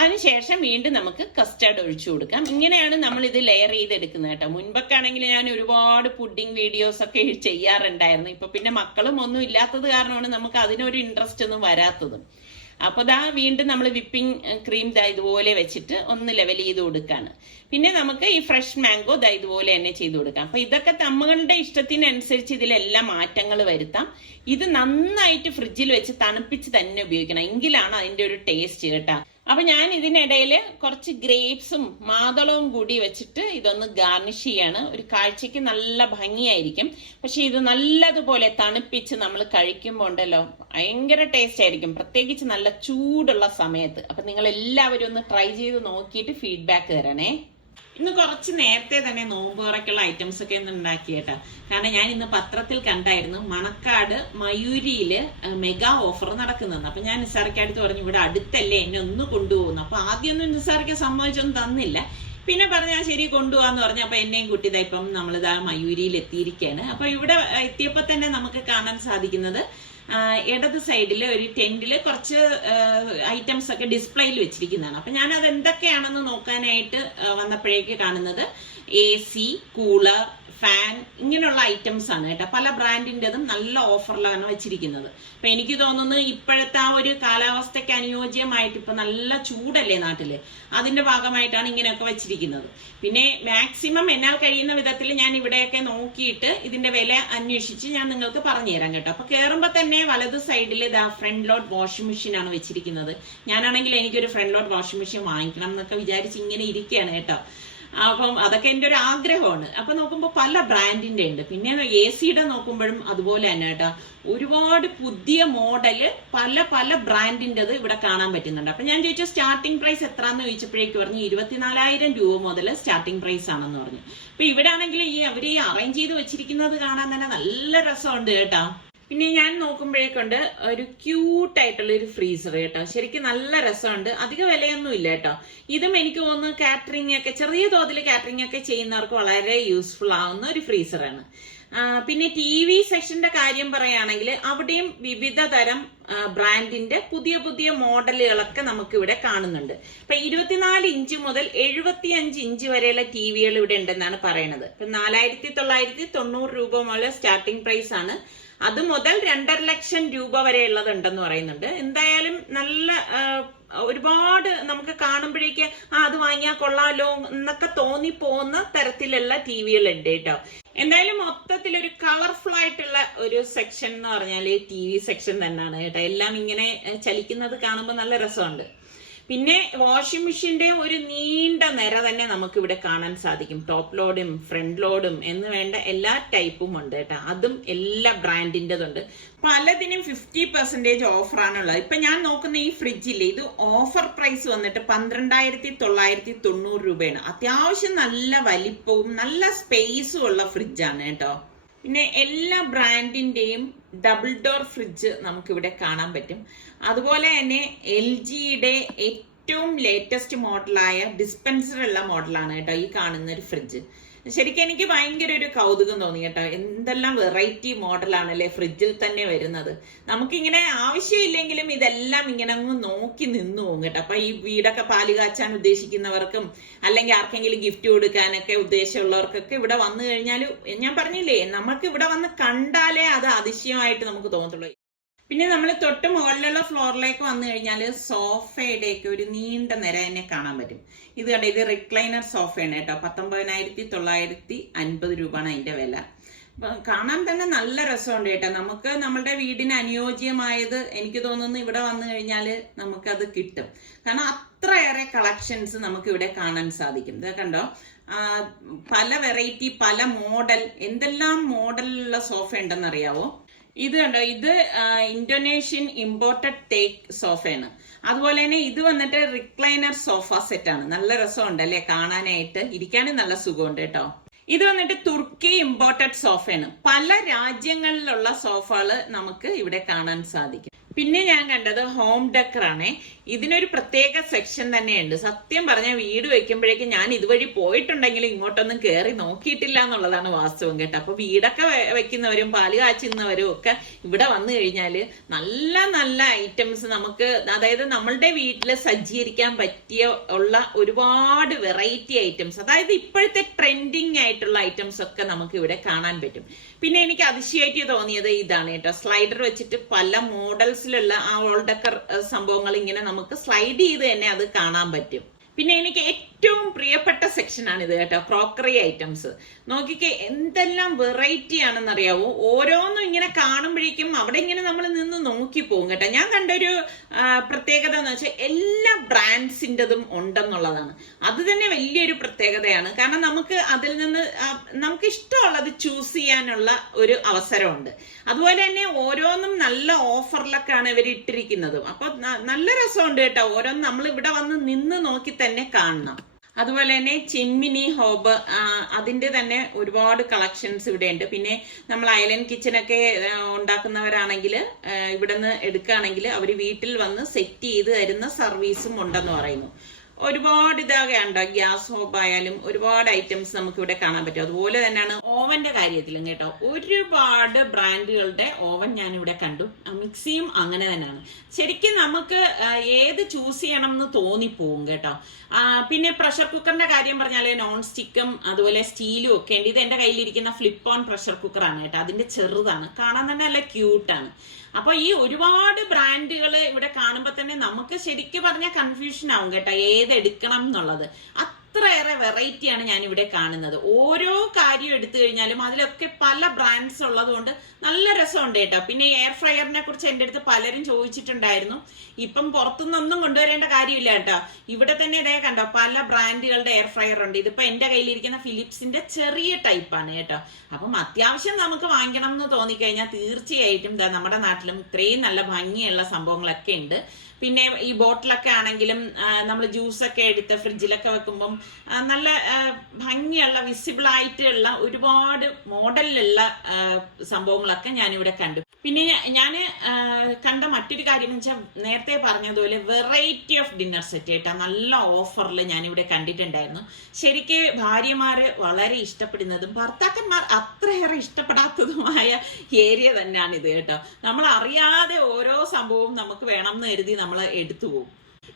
അതിനുശേഷം വീണ്ടും നമുക്ക് കസ്റ്റാർഡ് ഒഴിച്ചു കൊടുക്കാം. ഇങ്ങനെയാണ് നമ്മൾ ഇത് ലെയർ ചെയ്തെടുക്കുന്നത് കേട്ടോ. മുൻപൊക്കെ ആണെങ്കിൽ ഞാൻ ഒരുപാട് പുഡിംഗ് വീഡിയോസ് ഒക്കെ ചെയ്യാറുണ്ടായിരുന്നു. ഇപ്പൊ പിന്നെ മക്കളും ഒന്നും ഇല്ലാത്തത് കാരണമാണ് നമുക്ക് അതിനൊരു ഇൻട്രസ്റ്റ് ഒന്നും വരാത്തതും. അപ്പൊ ദാ വീണ്ടും നമ്മൾ വിപ്പിംഗ് ക്രീം ദാ ഇതുപോലെ വെച്ചിട്ട് ഒന്ന് ലെവൽ ചെയ്ത് കൊടുക്കാണ്. പിന്നെ നമുക്ക് ഈ ഫ്രഷ് മാംഗോ ദാ ഇതുപോലെ തന്നെ ചെയ്ത് കൊടുക്കാം. അപ്പൊ ഇതൊക്കെ നമ്മളുടെ ഇഷ്ടത്തിനനുസരിച്ച് ഇതിലെല്ലാം മാറ്റങ്ങൾ വരുത്താം. ഇത് നന്നായിട്ട് ഫ്രിഡ്ജിൽ വെച്ച് തണുപ്പിച്ച് തന്നെ ഉപയോഗിക്കണം. എങ്കിലാണ് അതിന്റെ ഒരു ടേസ്റ്റ് കേട്ടാ. അപ്പൊ ഞാൻ ഇതിനിടയിൽ കുറച്ച് ഗ്രേപ്സും മാതളവും കൂടി വെച്ചിട്ട് ഇതൊന്ന് ഗാർണിഷ് ചെയ്യാണ്. ഒരു കാഴ്ചയ്ക്ക് നല്ല ഭംഗിയായിരിക്കും. പക്ഷെ ഇത് നല്ലതുപോലെ തണുപ്പിച്ച് നമ്മൾ കഴിക്കുമ്പോൾ ഉണ്ടല്ലോ ഭയങ്കര ടേസ്റ്റ് ആയിരിക്കും. പ്രത്യേകിച്ച് നല്ല ചൂടുള്ള സമയത്ത്. അപ്പൊ നിങ്ങൾ എല്ലാവരും ഒന്ന് ട്രൈ ചെയ്ത് നോക്കിയിട്ട് ഫീഡ്ബാക്ക് തരണേ. ഇന്ന് കുറച്ച് നേരത്തെ തന്നെ നോമ്പ് തുറക്കുള്ള ഐറ്റംസ് ഒക്കെ ഒന്ന് ഉണ്ടാക്കിയേട്ടാ കാരണം ഞാൻ ഇന്ന് പത്രത്തിൽ കണ്ടായിരുന്നു മണക്കാട് മയൂരിയിൽ മെഗാ ഓഫർ നടക്കുന്നുണ്ട് അപ്പൊ ഞാൻ നിസാറിക്കടുത്ത് പറഞ്ഞു ഇവിടെ അടുത്തല്ലേ എന്നെ ഒന്ന് കൊണ്ടുപോകുന്നു. അപ്പൊ ആദ്യമൊന്നും നിസാറിക്ക് സമ്മതിച്ചൊന്നും തന്നില്ല. പിന്നെ പറഞ്ഞാൽ ശരി കൊണ്ടുപോകാന്ന് പറഞ്ഞു അപ്പൊ എന്നെയും കുട്ടിയതാ ഇപ്പം നമ്മളിതാ മയൂരിയിൽ എത്തിയിരിക്കുകയാണ് അപ്പൊ ഇവിടെ എത്തിയപ്പോ തന്നെ നമുക്ക് കാണാൻ സാധിക്കുന്നത് ഇടത് സൈഡിൽ ഒരു ടെന്റിൽ കുറച്ച് ഐറ്റംസ് ഒക്കെ ഡിസ്പ്ലേയിൽ വെച്ചിരിക്കുന്നതാണ്. അപ്പൊ ഞാൻ അത് എന്തൊക്കെയാണെന്ന് നോക്കാനായിട്ട് വന്നപ്പോഴേക്ക് കാണുന്നത്. എ സി കൂളർ ഫാൻ ഇങ്ങനെയുള്ള ഐറ്റംസ് ആണ് കേട്ടോ. പല ബ്രാൻഡിന്റെതും നല്ല ഓഫറിലാണ് വെച്ചിരിക്കുന്നത്. അപ്പൊ എനിക്ക് തോന്നുന്നു ഇപ്പോഴത്തെ ആ ഒരു കാലാവസ്ഥയ്ക്ക് അനുയോജ്യമായിട്ട് ഇപ്പൊ നല്ല ചൂടല്ലേ നാട്ടിൽ? അതിന്റെ ഭാഗമായിട്ടാണ് ഇങ്ങനെയൊക്കെ വെച്ചിരിക്കുന്നത്. പിന്നെ മാക്സിമം എന്നാൽ കഴിയുന്ന വിധത്തിൽ ഞാൻ ഇവിടെയൊക്കെ നോക്കിയിട്ട് ഇതിന്റെ വില അന്വേഷിച്ച് ഞാൻ നിങ്ങൾക്ക് പറഞ്ഞു തരാം കേട്ടോ. അപ്പൊ കയറുമ്പോൾ തന്നെ വലത് സൈഡിൽ ഇതാ ഫ്രണ്ട് ലോഡ് വാഷിംഗ് മെഷീൻ ആണ് വെച്ചിരിക്കുന്നത്. ഞാനാണെങ്കിൽ എനിക്കൊരു ഫ്രണ്ട് ലോഡ് വാഷിംഗ് മെഷീൻ വാങ്ങിക്കണം എന്നൊക്കെ വിചാരിച്ച് ഇങ്ങനെ ഇരിക്കുകയാണ് കേട്ടോ. അപ്പം അതൊക്കെ എന്റെ ഒരു ആഗ്രഹമാണ്. അപ്പൊ നോക്കുമ്പോൾ പല ബ്രാൻഡിന്റെ ഉണ്ട്. പിന്നെ എ സിയുടെ നോക്കുമ്പോഴും അതുപോലെ തന്നെ കേട്ടോ. ഒരുപാട് പുതിയ മോഡൽ പല പല ബ്രാൻഡിന്റെത് ഇവിടെ കാണാൻ പറ്റുന്നുണ്ട്. അപ്പൊ ഞാൻ ചോദിച്ചു സ്റ്റാർട്ടിംഗ് പ്രൈസ് എത്രയെന്ന് ചോദിച്ചപ്പോഴേക്ക് പറഞ്ഞു ഇരുപത്തിനാലായിരം രൂപ മുതൽ സ്റ്റാർട്ടിംഗ് പ്രൈസ് ആണെന്ന് പറഞ്ഞു. അപ്പൊ ഇവിടെ ആണെങ്കിൽ ഈ അവർ ഈ അറേഞ്ച് ചെയ്ത് വെച്ചിരിക്കുന്നത് കാണാൻ തന്നെ നല്ല രസമുണ്ട് കേട്ടോ. പിന്നെ ഞാൻ നോക്കുമ്പോഴേക്കുണ്ട് ഒരു ക്യൂട്ട് ആയിട്ടുള്ള ഒരു ഫ്രീസർ കേട്ടോ. ശരിക്കും നല്ല രസമുണ്ട്. അധിക വിലയൊന്നും ഇല്ല കേട്ടോ. ഇതും എനിക്ക് തോന്നുന്നു കാറ്ററിംഗ് ഒക്കെ ചെറിയ തോതിൽ കാറ്ററിംഗ് ഒക്കെ ചെയ്യുന്നവർക്ക് വളരെ യൂസ്ഫുൾ ആവുന്ന ഒരു ഫ്രീസറാണ് പിന്നെ ടി വി സെക്ഷന്റെ കാര്യം പറയുകയാണെങ്കിൽ അവിടെയും വിവിധ തരം ബ്രാൻഡിന്റെ പുതിയ പുതിയ മോഡലുകളൊക്കെ നമുക്ക് ഇവിടെ കാണുന്നുണ്ട്. ഇപ്പൊ ഇരുപത്തിനാല് ഇഞ്ച് മുതൽ എഴുപത്തിയഞ്ച് ഇഞ്ച് വരെയുള്ള ടി വികൾ ഇവിടെ ഉണ്ടെന്നാണ് പറയുന്നത്. ഇപ്പൊ നാലായിരത്തി തൊള്ളായിരത്തി തൊണ്ണൂറ് രൂപ മുതൽ സ്റ്റാർട്ടിംഗ് പ്രൈസ് ആണ്. അത് മുതൽ രണ്ടര ലക്ഷം രൂപ വരെ ഉള്ളതുണ്ടെന്ന് പറയുന്നുണ്ട്. എന്തായാലും നല്ല ഒരുപാട് നമുക്ക് കാണുമ്പോഴേക്ക് ആ അത് വാങ്ങിയാൽ കൊള്ളാലോ എന്നൊക്കെ തോന്നിപ്പോകുന്ന തരത്തിലുള്ള ടി വികളുണ്ട് കേട്ടോ. എന്തായാലും മൊത്തത്തിൽ ഒരു കളർഫുൾ ആയിട്ടുള്ള ഒരു സെക്ഷൻ എന്ന് പറഞ്ഞാൽ ടി വി സെക്ഷൻ തന്നെയാണ് കേട്ടോ. എല്ലാം ഇങ്ങനെ ചലിക്കുന്നത് കാണുമ്പോൾ നല്ല രസമുണ്ട്. പിന്നെ വാഷിംഗ് മെഷീന്റെ ഒരു നീണ്ട നിര തന്നെ നമുക്ക് ഇവിടെ കാണാൻ സാധിക്കും. ടോപ്പ് ലോഡും ഫ്രണ്ട് ലോഡും എന്ന് വേണ്ട എല്ലാ ടൈപ്പും ഉണ്ട് കേട്ടോ. അതും എല്ലാ ബ്രാൻഡിന്റെതുണ്ട് പലതിനും ഫിഫ്റ്റി പെർസെന്റേജ് ഓഫറാണുള്ളത് ഇപ്പൊ ഞാൻ നോക്കുന്ന ഈ ഫ്രിഡ്ജില്ലേ ഇത് ഓഫർ പ്രൈസ് വന്നിട്ട് പന്ത്രണ്ടായിരത്തി തൊള്ളായിരത്തി തൊണ്ണൂറ് രൂപയാണ്. അത്യാവശ്യം നല്ല വലിപ്പവും നല്ല സ്പേസും ഉള്ള ഫ്രിഡ്ജാണ് കേട്ടോ. പിന്നെ എല്ലാ ബ്രാൻഡിന്റെയും ഡബിൾ ഡോർ ഫ്രിഡ്ജ് നമുക്കിവിടെ കാണാൻ പറ്റും. അതുപോലെ തന്നെ എൽ ജിയുടെ ഏറ്റവും ലേറ്റസ്റ്റ് മോഡലായ ഡിസ്പെൻസർ ഉള്ള മോഡലാണ് കേട്ടോ ഈ കാണുന്ന ഒരു ഫ്രിഡ്ജ്. ശരിക്കും എനിക്ക് ഭയങ്കര ഒരു കൗതുകം തോന്നി കേട്ടോ. എന്തെല്ലാം വെറൈറ്റി മോഡലാണല്ലേ ഫ്രിഡ്ജിൽ തന്നെ വരുന്നത്. നമുക്കിങ്ങനെ ആവശ്യമില്ലെങ്കിലും ഇതെല്ലാം ഇങ്ങനെ അങ്ങ് നോക്കി നിന്നു പോകും കേട്ടോ. അപ്പൊ ഈ വീടൊക്കെ പാൽ കാച്ചാൻ ഉദ്ദേശിക്കുന്നവർക്കും അല്ലെങ്കിൽ ആർക്കെങ്കിലും ഗിഫ്റ്റ് കൊടുക്കാനൊക്കെ ഉദ്ദേശമുള്ളവർക്കൊക്കെ ഇവിടെ വന്നു കഴിഞ്ഞാൽ ഞാൻ പറഞ്ഞില്ലേ നമുക്ക് ഇവിടെ വന്ന് കണ്ടാലേ അത് അതിശയമായിട്ട് നമുക്ക് തോന്നത്തുള്ളൂ. പിന്നെ നമ്മൾ തൊട്ട് മുകളിലുള്ള ഫ്ലോറിലേക്ക് വന്നു കഴിഞ്ഞാൽ സോഫയുടെയൊക്കെ ഒരു നീണ്ട നിര തന്നെ കാണാൻ പറ്റും. ഇത് കണ്ട? ഇത് റിക്ലൈനർ സോഫയാണ് കേട്ടോ. പത്തൊമ്പതിനായിരത്തി തൊള്ളായിരത്തി അൻപത് രൂപയാണ് അതിന്റെ വില. കാണാൻ തന്നെ നല്ല രസമുണ്ട് കേട്ടോ. നമുക്ക് നമ്മുടെ വീടിന് അനുയോജ്യമായത് എനിക്ക് തോന്നുന്നു ഇവിടെ വന്നു കഴിഞ്ഞാൽ നമുക്കത് കിട്ടും. കാരണം അത്രയേറെ കളക്ഷൻസ് നമുക്ക് ഇവിടെ കാണാൻ സാധിക്കും. ഇത് കണ്ടോ? പല വെറൈറ്റി പല മോഡൽ എന്തെല്ലാം മോഡലിലുള്ള സോഫ ഉണ്ടെന്നറിയാവോ? ഇത് കണ്ടോ? ഇത് ഇന്തോനേഷ്യൻ ഇമ്പോർട്ടഡ് തേക്ക് സോഫയാണ് അതുപോലെ തന്നെ ഇത് വന്നിട്ട് റിക്ലൈനർ സോഫ സെറ്റ് ആണ്. നല്ല രസമുണ്ട് അല്ലേ? കാണാനായിട്ട്. ഇരിക്കാനും നല്ല സുഖമുണ്ട് കേട്ടോ. ഇത് വന്നിട്ട് തുർക്കി ഇമ്പോർട്ടഡ് സോഫയാണ് പല രാജ്യങ്ങളിലുള്ള സോഫകൾ നമുക്ക് ഇവിടെ കാണാൻ സാധിക്കും. പിന്നെ ഞാൻ കണ്ടത് ഹോം ഡെക്കർ ഇതിനൊരു പ്രത്യേക സെക്ഷൻ തന്നെയുണ്ട്. സത്യം പറഞ്ഞ വീട് വെക്കുമ്പോഴേക്കും ഞാൻ ഇതുവഴി പോയിട്ടുണ്ടെങ്കിലും ഇങ്ങോട്ടൊന്നും കയറി നോക്കിയിട്ടില്ല എന്നുള്ളതാണ് വാസ്തവം കേട്ടോ. അപ്പൊ വീടൊക്കെ വെക്കുന്നവരും പാൽ കാച്ചുന്നവരും ഒക്കെ ഇവിടെ വന്നു കഴിഞ്ഞാൽ നല്ല നല്ല ഐറ്റംസ് നമുക്ക് അതായത് നമ്മളുടെ വീട്ടിൽ സജ്ജീകരിക്കാൻ പറ്റിയ ഉള്ള ഒരുപാട് വെറൈറ്റി ഐറ്റംസ് അതായത് ഇപ്പോഴത്തെ ട്രെൻഡിങ് ആയിട്ടുള്ള ഐറ്റംസ് ഒക്കെ നമുക്ക് ഇവിടെ കാണാൻ പറ്റും. പിന്നെ എനിക്ക് അതിശയമായിട്ട് തോന്നിയത് ഇതാണ് കേട്ടോ. സ്ലൈഡർ വെച്ചിട്ട് പല മോഡൽസിലുള്ള ആ ഓൾഡക്കർ സംഭവങ്ങൾ ഇങ്ങനെ നമുക്ക് സ്ലൈഡ് ചെയ്ത് തന്നെ അത് കാണാൻ പറ്റും. പിന്നെ എനിക്ക് ഏറ്റവും പ്രിയപ്പെട്ട സെക്ഷനാണ് ഇത് കേട്ടോ ക്രോക്കറി ഐറ്റംസ് നോക്കിക്കേ എന്തെല്ലാം വെറൈറ്റി ആണെന്നറിയാവോ? ഓരോന്നും ഇങ്ങനെ കാണുമ്പോഴേക്കും അവിടെ ഇങ്ങനെ നമ്മൾ നിന്ന് നോക്കി പോകും കേട്ടോ. ഞാൻ കണ്ടൊരു പ്രത്യേകത എന്ന് വെച്ചാൽ എല്ലാ ബ്രാൻഡ്സിന്റെതും ഉണ്ടെന്നുള്ളതാണ്. അത് തന്നെ വലിയൊരു പ്രത്യേകതയാണ്. കാരണം നമുക്ക് അതിൽ നിന്ന് നമുക്ക് ഇഷ്ടമുള്ളത് ചൂസ് ചെയ്യാനുള്ള ഒരു അവസരമുണ്ട്. അതുപോലെ തന്നെ ഓരോന്നും നല്ല ഓഫറിലൊക്കെയാണ് ഇവർ ഇട്ടിരിക്കുന്നതും. അപ്പൊ നല്ല രസമുണ്ട് കേട്ടോ. ഓരോന്നും നമ്മൾ ഇവിടെ വന്ന് നിന്ന് നോക്കി തന്നെ കാണണം. അതുപോലെ തന്നെ ചെമ്മിനി ഹോബ് അതിന്റെ തന്നെ ഒരുപാട് കളക്ഷൻസ് ഇവിടെ ഉണ്ട് പിന്നെ നമ്മൾ ഐലൻഡ് കിച്ചനൊക്കെ ഉണ്ടാക്കുന്നവരാണെങ്കിൽ ഇവിടെ നിന്ന് എടുക്കുകയാണെങ്കിൽ അവർ വീട്ടിൽ വന്ന് സെറ്റ് ചെയ്ത് തരുന്ന സർവീസും ഉണ്ടെന്ന് പറയുന്നു. ഒരുപാട് ഇതാകെ ഉണ്ട് ഗ്യാസ് ഹോബ് ആയാലും ഒരുപാട് ഐറ്റംസ് നമുക്ക് ഇവിടെ കാണാൻ പറ്റും. അതുപോലെ തന്നെയാണ് ഓവന്റെ കാര്യത്തിലും കേട്ടോ. ഒരുപാട് ബ്രാൻഡുകളുടെ ഓവൻ ഞാൻ ഇവിടെ കണ്ടു മിക്സിയും അങ്ങനെ തന്നെയാണ്. ശരിക്കും നമുക്ക് ഏത് ചൂസ് ചെയ്യണം എന്ന് തോന്നിപ്പോവും കേട്ടോ. പിന്നെ പ്രഷർ കുക്കറിന്റെ കാര്യം പറഞ്ഞാൽ നോൺ സ്റ്റിക്കും അതുപോലെ സ്റ്റീലും ഒക്കെ ഉണ്ട്. ഇത് എന്റെ കയ്യിലിരിക്കുന്ന ഫ്ലിപ്പ് ഓൺ പ്രഷർ കുക്കറാണ് കേട്ടോ. അതിന്റെ ചെറുതാണ്. കാണാൻ തന്നെ നല്ല ക്യൂട്ടാണ് അപ്പൊ ഈ ഒരുപാട് ബ്രാൻഡുകൾ ഇവിടെ കാണുമ്പോൾ തന്നെ നമുക്ക് ശരിക്കും പറഞ്ഞാൽ കൺഫ്യൂഷൻ ആവും കേട്ടോ. ഏത് എടുക്കണം എന്നുള്ളത്. അത്രയേറെ വെറൈറ്റിയാണ് ഞാൻ ഇവിടെ കാണുന്നത്. ഓരോ കാര്യം എടുത്തു കഴിഞ്ഞാലും അതിലൊക്കെ പല ബ്രാൻഡ്സ് ഉള്ളതുകൊണ്ട് നല്ല രസമുണ്ട് കേട്ടോ. പിന്നെ എയർ ഫ്രയറിനെ കുറിച്ച് എന്റെ അടുത്ത് പലരും ചോദിച്ചിട്ടുണ്ടായിരുന്നു. ഇപ്പം പുറത്തുനിന്നൊന്നും കൊണ്ടുവരേണ്ട കാര്യമില്ല കേട്ടോ. ഇവിടെ തന്നെ ഇതേ കണ്ടോ പല ബ്രാൻഡുകളുടെ എയർ ഫ്രയർ ഉണ്ട്. ഇതിപ്പോ എന്റെ കയ്യിലിരിക്കുന്ന ഫിലിപ്സിന്റെ ചെറിയ ടൈപ്പാണ് കേട്ടോ. അപ്പം അത്യാവശ്യം നമുക്ക് വാങ്ങിക്കണം എന്ന് തോന്നിക്കഴിഞ്ഞാൽ തീർച്ചയായിട്ടും നമ്മുടെ നാട്ടിലും ഇത്രയും നല്ല ഭംഗിയുള്ള സംഭവങ്ങളൊക്കെ ഉണ്ട്. പിന്നെ ഈ ബോട്ടിലൊക്കെ ആണെങ്കിലും നമ്മൾ ജ്യൂസൊക്കെ എടുത്ത് ഫ്രിഡ്ജിലൊക്കെ വെക്കുമ്പം നല്ല ഭംഗിയുള്ള വിസിബിൾ ആയിട്ടുള്ള ഒരുപാട് മോഡലിലുള്ള സംഭവങ്ങളൊക്കെ ഞാനിവിടെ കണ്ടു. പിന്നെ ഞാൻ കണ്ട മറ്റൊരു കാര്യം എന്ന് വെച്ചാൽ നേരത്തെ പറഞ്ഞതുപോലെ വെറൈറ്റി ഓഫ് ഡിന്നർ സെറ്റ് കേട്ടാ. നല്ല ഓഫറിൽ ഞാനിവിടെ കണ്ടിട്ടുണ്ടായിരുന്നു. ശരിക്ക് ഭാര്യമാര് വളരെ ഇഷ്ടപ്പെടുന്നതും ഭർത്താക്കന്മാർ അത്രയേറെ ഇഷ്ടപ്പെടാത്തതുമായ ഏരിയ തന്നെയാണ് ഇത് കേട്ടോ. നമ്മൾ അറിയാതെ ഓരോ സംഭവവും നമുക്ക് വേണം എന്ന് കരുതി നമ്മൾ എടുത്തു പോകും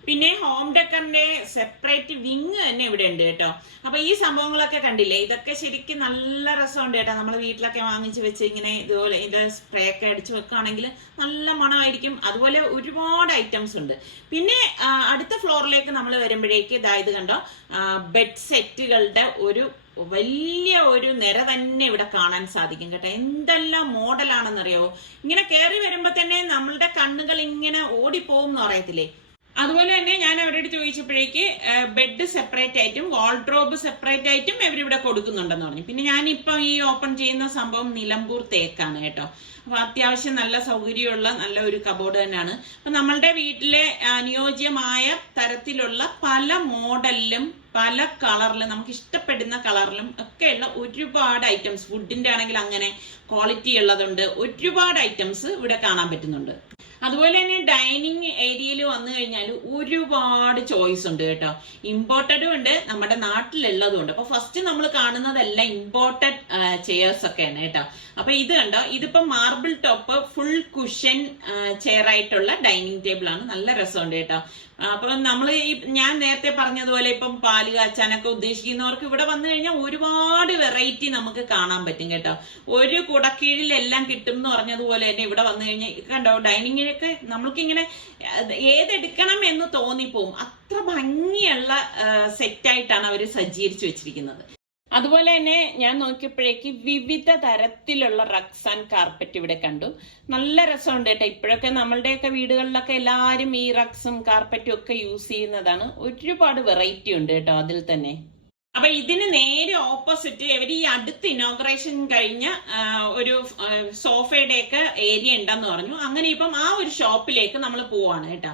പിന്നെ ഹോം ഡെക്കറിന്റെ സെപ്പറേറ്റ് വിങ് തന്നെ ഇവിടെ ഉണ്ട് കേട്ടോ. അപ്പൊ ഈ സംഭവങ്ങളൊക്കെ കണ്ടില്ലേ? ഇതൊക്കെ ശരിക്കും നല്ല രസമുണ്ട് കേട്ടോ. നമ്മൾ വീട്ടിലൊക്കെ വാങ്ങിച്ചു വെച്ച് ഇങ്ങനെ ഇതുപോലെ ഇതിന്റെ സ്പ്രേ ഒക്കെ അടിച്ചു വെക്കുകയാണെങ്കിൽ നല്ല മണമായിരിക്കും. അതുപോലെ ഒരുപാട് ഐറ്റംസ് ഉണ്ട്. പിന്നെ അടുത്ത ഫ്ലോറിലേക്ക് നമ്മൾ വരുമ്പോഴേക്ക് ഇതായത് കണ്ടോ? ബെഡ് സെറ്റുകളുടെ ഒരു വലിയ ഒരു നിര തന്നെ ഇവിടെ കാണാൻ സാധിക്കും കേട്ടോ. എന്തെല്ലാം മോഡലാണെന്നറിയോ ഇങ്ങനെ കയറി വരുമ്പോ തന്നെ നമ്മളുടെ കണ്ണുകൾ ഇങ്ങനെ ഓടിപ്പോവും എന്ന് പറയത്തില്ലേ? അതുപോലെ തന്നെ ഞാൻ അവരോട് ചോദിച്ചപ്പോഴേക്ക് ബെഡ് സെപ്പറേറ്റ് ആയിട്ടും വാൾഡ്രോബ് സെപ്പറേറ്റ് ആയിട്ടും ഇവരിവിടെ കൊടുക്കുന്നുണ്ടെന്ന് പറഞ്ഞു. പിന്നെ ഞാനിപ്പം ഈ ഓപ്പൺ ചെയ്യുന്ന സംഭവം നിലമ്പൂർ തേക്കാണ് കേട്ടോ. അപ്പൊ അത്യാവശ്യം നല്ല സൗകര്യമുള്ള നല്ല ഒരു കബോർഡ് തന്നെയാണ്. അപ്പൊ നമ്മളുടെ വീട്ടിലെ അനുയോജ്യമായ തരത്തിലുള്ള പല മോഡലിലും പല കളറിലും നമുക്ക് ഇഷ്ടപ്പെടുന്ന കളറിലും ഒക്കെയുള്ള ഒരുപാട് ഐറ്റംസ് ഫുഡിന്റെ ആണെങ്കിൽ അങ്ങനെ ക്വാളിറ്റി ഉള്ളതുണ്ട്. ഒരുപാട് ഐറ്റംസ് ഇവിടെ കാണാൻ പറ്റുന്നുണ്ട്. അതുപോലെ തന്നെ ഡൈനിങ് ഏരിയയിൽ വന്നു കഴിഞ്ഞാൽ ഒരുപാട് ചോയ്സ് ഉണ്ട് കേട്ടോ. ഇമ്പോർട്ടഡും ഉണ്ട് നമ്മുടെ നാട്ടിലുള്ളതും ഉണ്ട് അപ്പൊ ഫസ്റ്റ് നമ്മൾ കാണുന്നതെല്ലാം ഇമ്പോർട്ടഡ് ചെയർസ് ഒക്കെയാണ് കേട്ടോ. അപ്പൊ ഇത് കണ്ടോ? ഇതിപ്പോ marble top full cushion chair ആയിട്ടുള്ള ഡൈനിങ് ടേബിൾ ആണ്. നല്ല രസമുണ്ട് കേട്ടോ. അപ്പൊ നമ്മൾ ഈ ഞാൻ നേരത്തെ പറഞ്ഞതുപോലെ ഇപ്പം പാൽ കാച്ചാനൊക്കെ ഉദ്ദേശിക്കുന്നവർക്ക് ഇവിടെ വന്നു കഴിഞ്ഞാൽ ഒരുപാട് വെറൈറ്റി നമുക്ക് കാണാൻ പറ്റും കേട്ടോ. ഒരു കുടക്കീഴിലെല്ലാം കിട്ടും എന്ന് പറഞ്ഞതുപോലെ തന്നെ ഇവിടെ വന്നു കഴിഞ്ഞാൽ കണ്ടോ ഡൈനിങ്ങിനൊക്കെ നമ്മൾക്കിങ്ങനെ ഏതെടുക്കണം എന്ന് തോന്നിപ്പോവും. അത്ര ഭംഗിയുള്ള സെറ്റായിട്ടാണ് അവർ സജ്ജീകരിച്ചു വെച്ചിരിക്കുന്നത്. അതുപോലെ തന്നെ ഞാൻ നോക്കിയപ്പോഴേക്ക് വിവിധ തരത്തിലുള്ള റഗ്സ് ആൻഡ് കാർപ്പറ്റ് ഇവിടെ കണ്ടു. നല്ല രസമുണ്ട് കേട്ടോ. ഇപ്പോഴൊക്കെ നമ്മളുടെയൊക്കെ വീടുകളിലൊക്കെ എല്ലാവരും ഈ റഗ്സും കാർപ്പറ്റും ഒക്കെ യൂസ് ചെയ്യുന്നതാണ്. ഒരുപാട് വെറൈറ്റി ഉണ്ട് കേട്ടോ അതിൽ തന്നെ. അപ്പൊ ഇതിന് നേരെ ഓപ്പോസിറ്റ് ഇവർ ഈ അടുത്ത് ഇനോഗ്രേഷൻ കഴിഞ്ഞ ഒരു സോഫയുടെ ഒക്കെ ഏരിയ ഉണ്ടെന്ന് പറഞ്ഞു. അങ്ങനെ ഇപ്പം ആ ഒരു ഷോപ്പിലേക്ക് നമ്മൾ പോവാണ് കേട്ടോ.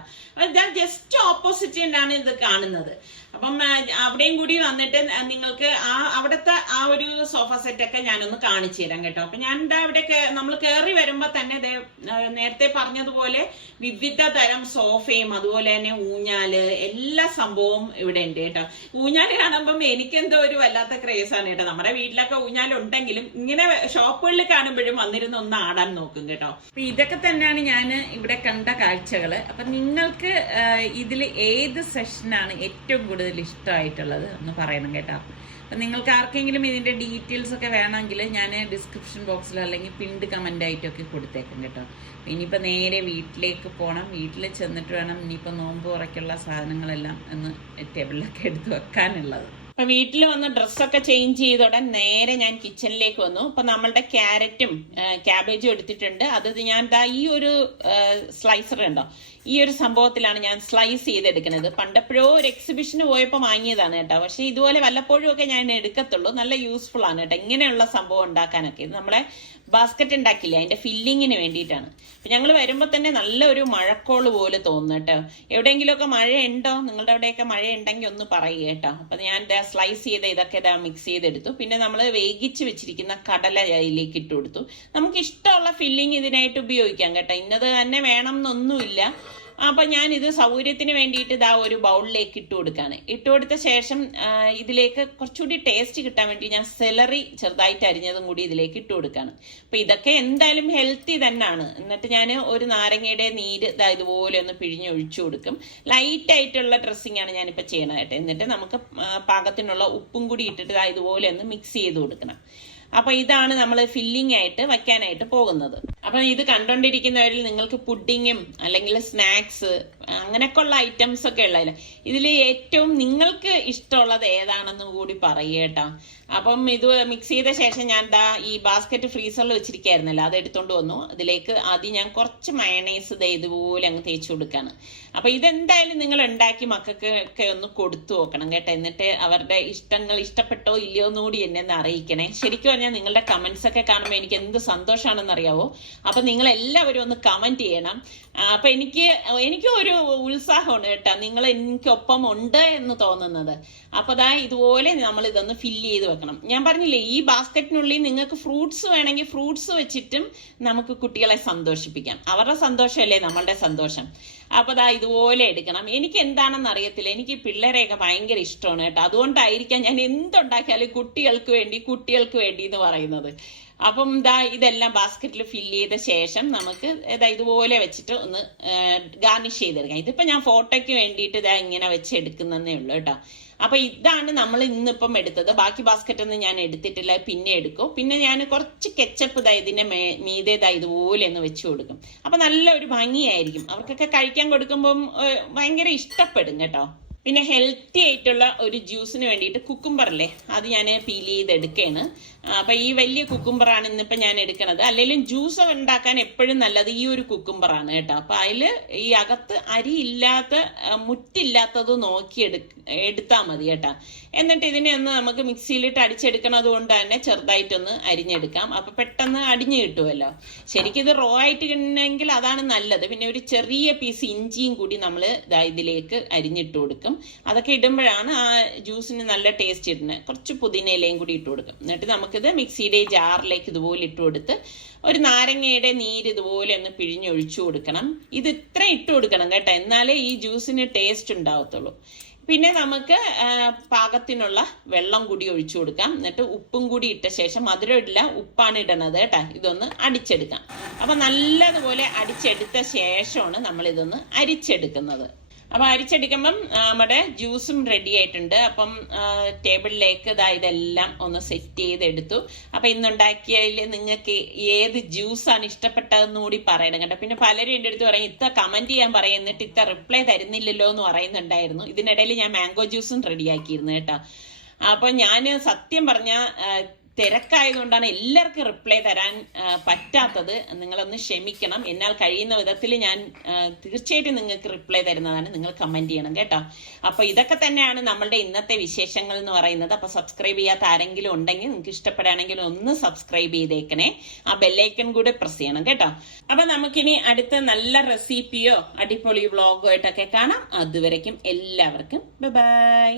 ജസ്റ്റ് ഓപ്പോസിറ്റ് ആണ് ഇത് കാണുന്നത്. അപ്പം അവിടെയും കൂടി വന്നിട്ട് നിങ്ങൾക്ക് ആ അവിടുത്തെ ആ ഒരു സോഫ സെറ്റ് ഒക്കെ ഞാനൊന്ന് കാണിച്ചു തരാം കേട്ടോ. അപ്പൊ ഞാൻ എന്താ ഇവിടെ നമ്മൾ കയറി വരുമ്പോൾ തന്നെ നേരത്തെ പറഞ്ഞതുപോലെ വിവിധ തരം സോഫയും അതുപോലെ തന്നെ ഊഞ്ഞാൽ എല്ലാ സംഭവവും ഇവിടെ ഉണ്ട് കേട്ടോ. ഊഞ്ഞാൽ കാണുമ്പം എനിക്കെന്തോ ഒരു വല്ലാത്ത ക്രേസ് ആണ് കേട്ടോ. നമ്മുടെ വീട്ടിലൊക്കെ ഊഞ്ഞാൽ ഉണ്ടെങ്കിലും ഇങ്ങനെ ഷോപ്പുകളിൽ കാണുമ്പോഴും വന്നിരുന്ന് ഒന്ന് ആടാൻ നോക്കും കേട്ടോ. അപ്പൊ ഇതൊക്കെ തന്നെയാണ് ഞാൻ ഇവിടെ കണ്ട കാഴ്ചകൾ അപ്പൊ നിങ്ങൾക്ക് ഇതിൽ ഏത് സെഷനാണ് ഏറ്റവും കൂടുതൽ ഇഷ്ടമായിട്ടുള്ളത് ഒന്ന് പറയണം കേട്ടോ. അപ്പം നിങ്ങൾക്ക് ആർക്കെങ്കിലും ഇതിന്റെ ഡീറ്റെയിൽസ് ഒക്കെ വേണമെങ്കിൽ ഞാൻ ഡിസ്ക്രിപ്ഷൻ ബോക്സിൽ അല്ലെങ്കിൽ പിൻഡ് കമന്റ് ആയിട്ടൊക്കെ കൊടുത്തേക്കും കേട്ടോ. ഇനിയിപ്പോൾ നേരെ വീട്ടിലേക്ക് പോകണം വീട്ടിൽ ചെന്നിട്ട് വേണം ഇനിയിപ്പോൾ നോമ്പ് ഉറയ്ക്കുള്ള സാധനങ്ങളെല്ലാം ഒന്ന് ടേബിളിലൊക്കെ എടുത്ത് വെക്കാനുള്ളത്. അപ്പൊ വീട്ടിൽ വന്ന് ഡ്രസ്സൊക്കെ ചേഞ്ച് ചെയ്തോടെ നേരെ ഞാൻ കിച്ചണിലേക്ക് വന്നു. അപ്പൊ നമ്മളുടെ ക്യാരറ്റും ക്യാബേജും എടുത്തിട്ടുണ്ട്. അത് ഞാൻ ദാ ഈ ഒരു സ്ലൈസർ ഉണ്ടോ ഈ ഒരു സംഭവത്തിലാണ് ഞാൻ സ്ലൈസ് ചെയ്തെടുക്കുന്നത്. പണ്ടപ്പോഴോ ഒരു എക്സിബിഷന് പോയപ്പോൾ വാങ്ങിയതാണ് കേട്ടോ. പക്ഷെ ഇതുപോലെ വല്ലപ്പോഴും ഒക്കെ ഞാൻ എടുക്കത്തുള്ളൂ. നല്ല യൂസ്ഫുൾ ആണ് കേട്ടോ. ഇങ്ങനെയുള്ള സംഭവം ഉണ്ടാക്കാനൊക്കെ. ഇത് നമ്മളെ ബാസ്ക്കറ്റ് ഉണ്ടാക്കില്ലേ? അതിന്റെ ഫില്ലിങ്ങിന് വേണ്ടിയിട്ടാണ്. അപ്പൊ ഞങ്ങൾ വരുമ്പോൾ തന്നെ നല്ല ഒരു മഴക്കോൾ പോലെ തോന്നുന്നു കേട്ടോ. എവിടെയെങ്കിലുമൊക്കെ മഴ ഉണ്ടോ നിങ്ങളുടെ അവിടെയൊക്കെ മഴ ഉണ്ടെങ്കിൽ ഒന്ന് പറയുക കേട്ടോ. അപ്പൊ ഞാൻ ഇതാ സ്ലൈസ് ചെയ്ത് ഇതൊക്കെ ഇതാ മിക്സ് ചെയ്തെടുത്തു. പിന്നെ നമ്മൾ വേഗിച്ച് വെച്ചിരിക്കുന്ന കടല അതിലേക്ക് ഇട്ട് കൊടുത്തു നമുക്ക് ഇഷ്ടമുള്ള ഫില്ലിങ് ഇതിനായിട്ട് ഉപയോഗിക്കാം കേട്ടോ. ഇന്നത് തന്നെ വേണം എന്നൊന്നുമില്ല. അപ്പൊ ഞാൻ ഇത് സൗകര്യത്തിന് വേണ്ടിയിട്ട് ഇതാ ഒരു ബൗളിലേക്ക് ഇട്ടു കൊടുക്കാണ്. ഇട്ടു കൊടുത്ത ശേഷം ഇതിലേക്ക് കുറച്ചുകൂടി ടേസ്റ്റ് കിട്ടാൻ വേണ്ടി ഞാൻ സെലറി ചെറുതായിട്ട് അരിഞ്ഞതും കൂടി ഇതിലേക്ക് ഇട്ടു കൊടുക്കാണ്. അപ്പൊ ഇതൊക്കെ എന്തായാലും ഹെൽത്തി തന്നെയാണ് എന്നിട്ട് ഞാൻ ഒരു നാരങ്ങയുടെ നീര് ഇതാ ഇതുപോലെ ഒന്ന് പിഴിഞ്ഞ് ഒഴിച്ചു കൊടുക്കും. ലൈറ്റ് ആയിട്ടുള്ള ഡ്രസ്സിംഗ് ആണ് ഞാനിപ്പോൾ ചെയ്യണത് കേട്ടോ. എന്നിട്ട് നമുക്ക് പാകത്തിനുള്ള ഉപ്പും കൂടി ഇട്ടിട്ട് ഇതാ ഇതുപോലെ ഒന്ന് മിക്സ് ചെയ്ത് കൊടുക്കണം. അപ്പൊ ഇതാണ് നമ്മൾ ഫില്ലിംഗ് ആയിട്ട് വയ്ക്കാനായിട്ട് പോകുന്നത്. അപ്പൊ ഇത് കണ്ടോണ്ടിരിക്കുന്നവരിൽ നിങ്ങൾക്ക് പുഡിങ്ങും അല്ലെങ്കിൽ സ്നാക്സ് അങ്ങനെയൊക്കെ ഉള്ള ഐറ്റംസ് ഒക്കെ ഉള്ളതില്ല ഇതിൽ ഏറ്റവും നിങ്ങൾക്ക് ഇഷ്ടമുള്ളത് ഏതാണെന്ന് കൂടി പറയേട്ടോ അപ്പം ഇത് മിക്സ് ചെയ്ത ശേഷം ഞാൻ ദാ ഈ ബാസ്ക്കറ്റ് ഫ്രീസറിൽ വെച്ചിരിക്കായിരുന്നല്ലോ അത് എടുത്തോണ്ട് വന്നു. അതിലേക്ക് ആദ്യം ഞാൻ കുറച്ച് മയണൈസ് ദേ ഇതുപോലെ അങ്ങ് തേച്ച് കൊടുക്കാണ്. അപ്പൊ ഇതെന്തായാലും നിങ്ങൾ ഉണ്ടാക്കി മക്കൾക്ക് ഒക്കെ ഒന്ന് കൊടുത്തു നോക്കണം കേട്ടോ. എന്നിട്ട് അവരുടെ ഇഷ്ടങ്ങൾ ഇഷ്ടപ്പെട്ടോ ഇല്ലയോ എന്നുകൂടി എന്നെ ഒന്ന് അറിയിക്കണേ. ശരിക്കും പറഞ്ഞാൽ നിങ്ങളുടെ കമന്റ്സ് ഒക്കെ കാണുമ്പോൾ എനിക്ക് എന്ത് സന്തോഷമാണെന്ന് അറിയാവോ അപ്പൊ നിങ്ങൾ എല്ലാവരും ഒന്ന് കമന്റ് ചെയ്യണം. അപ്പൊ എനിക്ക് എനിക്കും ഒരു ഉത്സാഹമാണ് കേട്ടോ. നിങ്ങൾ എനിക്കൊപ്പം ഉണ്ട് എന്ന് തോന്നുന്നത്. അപ്പൊ അതാ ഇതുപോലെ നമ്മൾ ഇതൊന്ന് ഫില്ല് ചെയ്ത് വെക്കണം. ഞാൻ പറഞ്ഞില്ലേ ഈ ബാസ്ക്കറ്റിനുള്ളിൽ നിങ്ങൾക്ക് ഫ്രൂട്ട്സ് വേണമെങ്കിൽ ഫ്രൂട്ട്സ് വെച്ചിട്ടും നമുക്ക് കുട്ടികളെ സന്തോഷിപ്പിക്കാം. അവരുടെ സന്തോഷമല്ലേ നമ്മളുടെ സന്തോഷം? അപ്പൊ ദാ ഇതുപോലെ എടുക്കണം. എനിക്ക് എന്താണെന്ന് അറിയത്തില്ല. എനിക്ക് പിള്ളേരെയൊക്കെ ഭയങ്കര ഇഷ്ടമാണ് കേട്ടോ. അതുകൊണ്ടായിരിക്കാം ഞാൻ എന്തുണ്ടാക്കിയാലും കുട്ടികൾക്ക് വേണ്ടി കുട്ടികൾക്ക് വേണ്ടി എന്ന് പറയുന്നത്. അപ്പം ദാ ഇതെല്ലാം ബാസ്ക്കറ്റിൽ ഫില്ല് ചെയ്ത ശേഷം നമുക്ക് ഇതാ ഇതുപോലെ വെച്ചിട്ട് ഒന്ന് ഗാർണിഷ് ചെയ്തെടുക്കാം. ഇതിപ്പോൾ ഞാൻ ഫോട്ടോയ്ക്ക് വേണ്ടിയിട്ട് ഇതാ ഇങ്ങനെ വെച്ച് എടുക്കുന്നതേ ഉള്ളൂ കേട്ടോ. അപ്പൊ ഇതാണ് നമ്മൾ ഇന്നിപ്പം എടുത്തത്. ബാക്കി ബാസ്ക്കറ്റ് ഒന്നും ഞാൻ എടുത്തിട്ടില്ല പിന്നെ എടുക്കും. പിന്നെ ഞാൻ കുറച്ച് കെച്ചപ്പ് ഇതാ ഇതിന്റെ മേ മീതെ ഇതുപോലെ ഒന്ന് വെച്ച് കൊടുക്കും. അപ്പൊ നല്ല ഒരു ഭംഗിയായിരിക്കും. അവർക്കൊക്കെ കഴിക്കാൻ കൊടുക്കുമ്പം ഭയങ്കര ഇഷ്ടപ്പെടും കേട്ടോ. പിന്നെ ഹെൽത്തി ആയിട്ടുള്ള ഒരു ജ്യൂസിന് വേണ്ടിയിട്ട് കുക്കുംബറല്ലേ അത് ഞാൻ പീൽ ചെയ്ത് എടുക്കുകയാണ് അപ്പൊ ഈ വലിയ കുക്കുംബറാണ് ഇന്നിപ്പോ ഞാൻ എടുക്കുന്നത് അല്ലെങ്കിലും ജ്യൂസ് ഉണ്ടാക്കാൻ എപ്പോഴും നല്ലത് ഈ ഒരു കുക്കുംബറാണ് കേട്ടോ. അപ്പൊ അതിൽ ഈ അകത്ത് അരി ഇല്ലാത്ത മുറ്റില്ലാത്തത് നോക്കി എടു എടുത്താൽ മതി കേട്ടോ. എന്നിട്ട് ഇതിനെ ഒന്ന് നമുക്ക് മിക്സിയിലിട്ട് അടിച്ചെടുക്കണത് കൊണ്ട് തന്നെ ചെറുതായിട്ടൊന്ന് അരിഞ്ഞെടുക്കാം. അപ്പൊ പെട്ടെന്ന് അടിഞ്ഞു കിട്ടുമല്ലോ ശരിക്കും ഇത് റോ ആയിട്ട് കിട്ടണമെങ്കിൽ അതാണ് നല്ലത്. പിന്നെ ഒരു ചെറിയ പീസ് ഇഞ്ചിയും കൂടി നമ്മൾ ഇതിലേക്ക് അരിഞ്ഞിട്ട് കൊടുക്കും. അതൊക്കെ ഇടുമ്പോഴാണ് ആ ജ്യൂസിന് നല്ല ടേസ്റ്റ് ഇടുന്നത് കുറച്ച് പുതിനയിലയും കൂടി ഇട്ട് കൊടുക്കും. എന്നിട്ട് നമുക്കിത് മിക്സിയുടെ ജാറിലേക്ക് ഇതുപോലെ ഇട്ട് കൊടുത്ത് ഒരു നാരങ്ങയുടെ നീര് ഇതുപോലെ ഒന്ന് പിഴിഞ്ഞൊഴിച്ചു കൊടുക്കണം. ഇത് ഇത്ര ഇട്ട് കൊടുക്കണം കേട്ടോ. എന്നാലേ ഈ ജ്യൂസിന് ടേസ്റ്റ് ഉണ്ടാവത്തുള്ളൂ. പിന്നെ നമുക്ക് പാകത്തിനുള്ള വെള്ളം കൂടി ഒഴിച്ചു കൊടുക്കാം. എന്നിട്ട് ഉപ്പും കൂടി ഇട്ട ശേഷം മധുരം ഇടില്ല ഉപ്പാണ് ഇടണത് കേട്ടോ. ഇതൊന്ന് അടിച്ചെടുക്കാം. അപ്പൊ നല്ലതുപോലെ അടിച്ചെടുത്ത ശേഷമാണ് നമ്മൾ ഇതൊന്ന് അരിച്ചെടുക്കുന്നത്. അപ്പൊ അരിച്ചെടുക്കുമ്പം നമ്മുടെ ജ്യൂസും റെഡി ആയിട്ടുണ്ട്. അപ്പം ടേബിളിലേക്ക് ഇതാ ഇതെല്ലാം ഒന്ന് സെറ്റ് ചെയ്തെടുത്തു. അപ്പൊ ഇന്നുണ്ടാക്കിയതിൽ നിങ്ങൾക്ക് ഏത് ജ്യൂസാണ് ഇഷ്ടപ്പെട്ടതെന്ന് കൂടി പറയണം കേട്ടോ. പിന്നെ പലരും എന്റെ അടുത്ത് പറയും ഇത്ത കമന്റ് ചെയ്യാൻ പറയും എന്നിട്ട് ഇത്ത റിപ്ലൈ തരുന്നില്ലല്ലോ എന്ന് പറയുന്നുണ്ടായിരുന്നു. ഇതിനിടയിൽ ഞാൻ മാംഗോ ജ്യൂസും റെഡിയാക്കിയിരുന്നു കേട്ടോ. അപ്പൊ ഞാൻ സത്യം പറഞ്ഞ തിരക്കായതുകൊണ്ടാണ് എല്ലാവർക്കും റിപ്ലൈ തരാൻ പറ്റാത്തത്. നിങ്ങളൊന്ന് ക്ഷമിക്കണം. എന്നാൽ കഴിയുന്ന വിധത്തിൽ ഞാൻ തീർച്ചയായിട്ടും നിങ്ങൾക്ക് റിപ്ലൈ തരുന്നതാണ്. നിങ്ങൾ കമന്റ് ചെയ്യണം കേട്ടോ. അപ്പൊ ഇതൊക്കെ തന്നെയാണ് നമ്മളുടെ ഇന്നത്തെ വിശേഷങ്ങൾ എന്ന് പറയുന്നത്. അപ്പൊ സബ്സ്ക്രൈബ് ചെയ്യാത്ത ആരെങ്കിലും ഉണ്ടെങ്കിൽ നിങ്ങൾക്ക് ഇഷ്ടപ്പെടുകയാണെങ്കിൽ ഒന്ന് സബ്സ്ക്രൈബ് ചെയ്തേക്കണേ. ആ ബെല്ലൈക്കൺ കൂടെ പ്രസ് ചെയ്യണം കേട്ടോ. അപ്പൊ നമുക്കിനി അടുത്ത നല്ല റെസിപ്പിയോ അടിപൊളി വ്ളോഗോ ആയിട്ടൊക്കെ കാണാം. അതുവരേക്കും എല്ലാവർക്കും. ബൈ